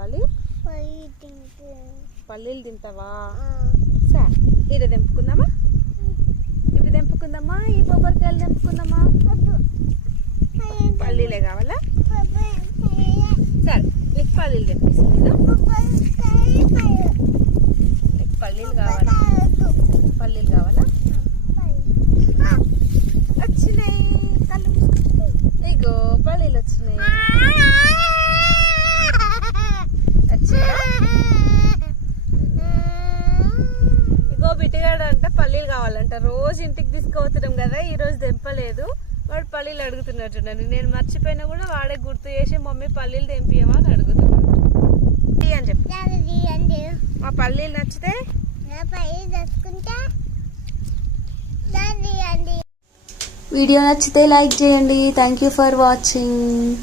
కావాలి? పల్లీలు తింటావా? సరే ఇవి తెంపుకుందామా? ఇవి తెంపుకుందామా? ఈ కొబ్బరికాయలు తెంపుకుందామా? పల్లీలే కావాలా? సరే నీకు పల్లీలు తెంపిస్తుంది. నీకు పల్లీలు కావాలా? పల్లీలు కావాలా? వచ్చినాయి కళ్ళు. ఇగో పల్లీలు వచ్చినాయి. ఇగో బిడ్డగాడు అంట పల్లీలు కావాలంట. రోజు ఇంటికి తీసుకుపోతున్నాం కదా, ఈ రోజు తెంపలేదు. వాడు పల్లీలు అడుగుతున్నట్టున్నాడు. నేను మర్చిపోయినా కూడా వాడే గుర్తు చేసి మమ్మీ పల్లీలు తెంపియమా అని అడుగుతున్నాడు అని చెప్పి. మా పల్లీలు నచ్చితే వీడియో నచ్చితే లైక్ చేయండి. Thank you for watching.